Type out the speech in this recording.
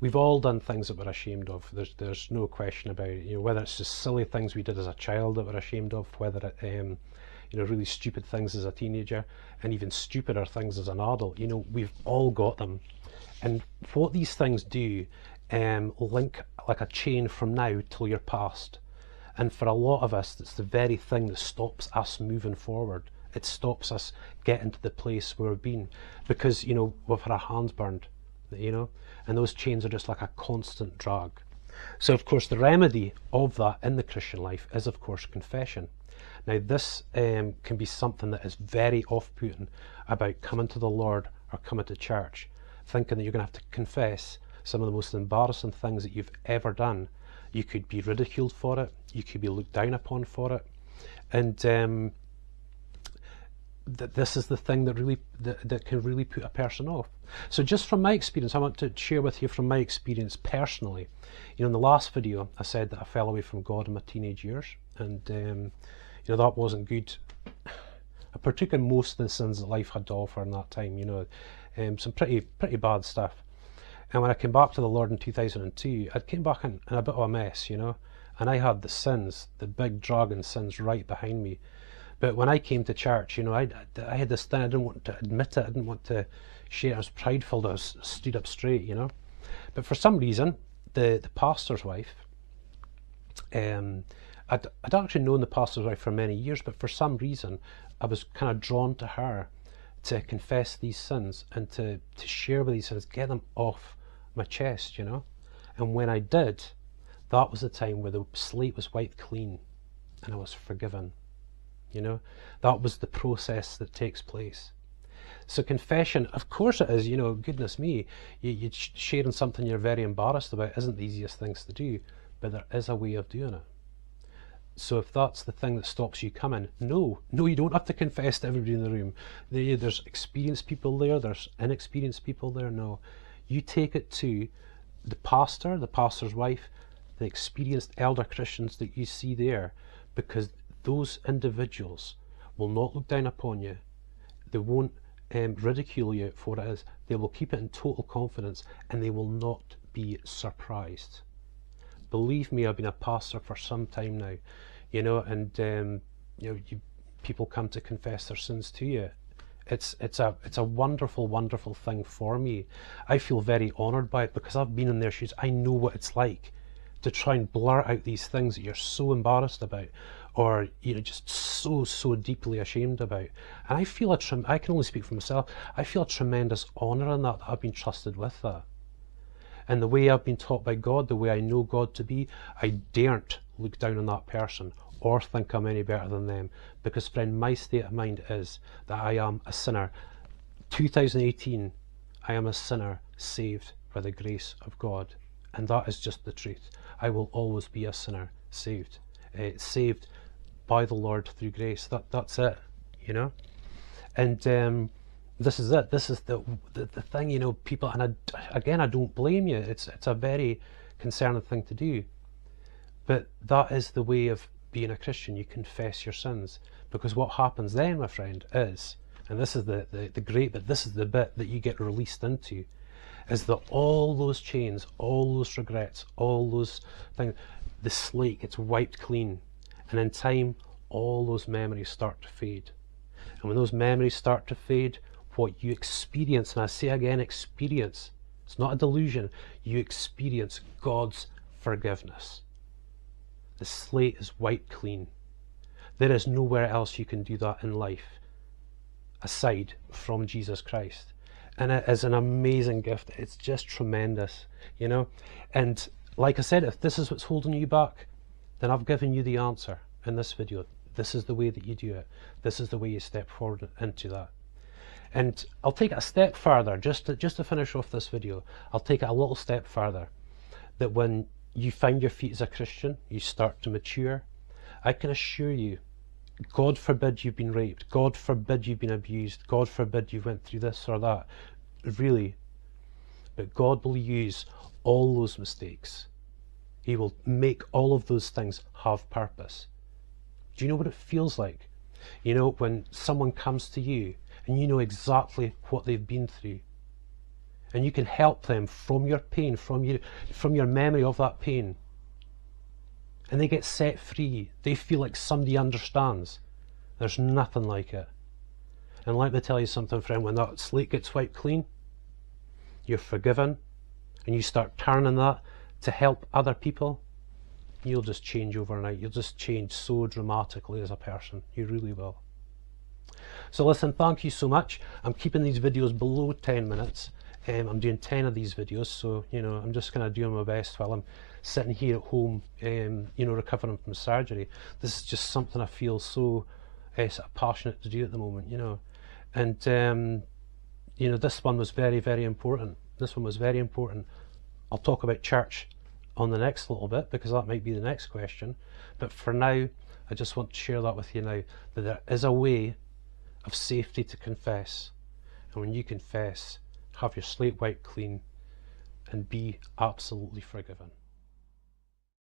We've all done things that we're ashamed of. There's no question about it. Whether it's just silly things we did as a child that we're ashamed of, whether it, really stupid things as a teenager, and even stupider things as an adult. We've all got them. And what these things do, link like a chain from now till your past. And for a lot of us, it's the very thing that stops us moving forward. It stops us getting to the place where we've been, because we've had our hands burned, and those chains are just like a constant drag. So of course the remedy of that in the Christian life is of course confession. Now this can be something that is very off-putting about coming to the Lord or coming to church, thinking that you're going to have to confess some of the most embarrassing things that you've ever done. You could be ridiculed for it, you could be looked down upon for it, and this is the thing that can really put a person off. So just from my experience, I want to share with you from my experience personally. In the last video I said that I fell away from God in my teenage years, and that wasn't good. I partook in most of the sins that life had to offer in that time, some pretty bad stuff. And when I came back to the Lord in 2002, I came back in a bit of a mess, and I had the sins, the big dragon sins right behind me. But when I came to church, I had this thing, I didn't want to admit it, I didn't want to share it. I was prideful, I was stood up straight, But for some reason, the pastor's wife, I'd actually known the pastor's wife for many years, but for some reason, I was kind of drawn to her to confess these sins and to share with these sins, get them off my chest, And when I did, that was the time where the slate was wiped clean and I was forgiven. That was the process that takes place. So confession, of course it is, goodness me, you sharing something you're very embarrassed about isn't the easiest things to do, but there is a way of doing it. So if that's the thing that stops you coming, no, you don't have to confess to everybody in the room. There's experienced people there, there's inexperienced people there. No, you take it to the pastor, the pastor's wife, the experienced elder Christians that you see there, because those individuals will not look down upon you. They won't ridicule you for what it is. They will keep it in total confidence, and they will not be surprised. Believe me, I've been a pastor for some time now, and people come to confess their sins to you. It's a wonderful thing for me. I feel very honoured by it because I've been in their shoes. I know what it's like to try and blur out these things that you're so embarrassed about, or just so deeply ashamed about. And I feel I can only speak for myself. I feel a tremendous honour in that I've been trusted with that. And the way I've been taught by God, the way I know God to be, I daren't look down on that person or think I'm any better than them. Because friend, my state of mind is that I am a sinner. 2018, I am a sinner saved by the grace of God. And that is just the truth. I will always be a sinner saved. Saved by the Lord through grace. That's it, And this is it. This is the thing, people. And I don't blame you. It's a very concerning thing to do, but that is the way of being a Christian. You confess your sins, because what happens then, my friend, is, and this is the great bit. This is the bit that you get released into, is that all those chains, all those regrets, all those things, the slate gets wiped clean, and in time, all those memories start to fade. And when those memories start to fade, what you experience, and I say again, experience, it's not a delusion, you experience God's forgiveness. The slate is wiped clean. There is nowhere else you can do that in life aside from Jesus Christ. And it is an amazing gift. It's just tremendous, And like I said, if this is what's holding you back, then I've given you the answer in this video. This is the way that you do it. This is the way you step forward into that. And I'll take it a step further, just to finish off this video. I'll take it a little step further. That when you find your feet as a Christian, you start to mature. I can assure you, God forbid you've been raped. God forbid you've been abused. God forbid you went through this or that. Really. But God will use all those mistakes. He will make all of those things have purpose. Do you know what it feels like? When someone comes to you and you know exactly what they've been through, and you can help them from your pain, from your memory of that pain, and they get set free. They feel like somebody understands. There's nothing like it. And let me tell you something, friend, when that slate gets wiped clean, you're forgiven, and you start turning that to help other people, you'll just change overnight. You'll just change so dramatically as a person. You really will. So listen, thank you so much. I'm keeping these videos below 10 minutes. I'm doing 10 of these videos, so I'm just kind of doing my best while I'm sitting here at home, recovering from surgery. This is just something I feel so sort of passionate to do at the moment, and this one was very, very important. This one was very important. I'll talk about church on the next little bit, because that might be the next question, but for now I just want to share that with you now, that there is a way of safety to confess, and when you confess, have your slate wiped clean and be absolutely forgiven.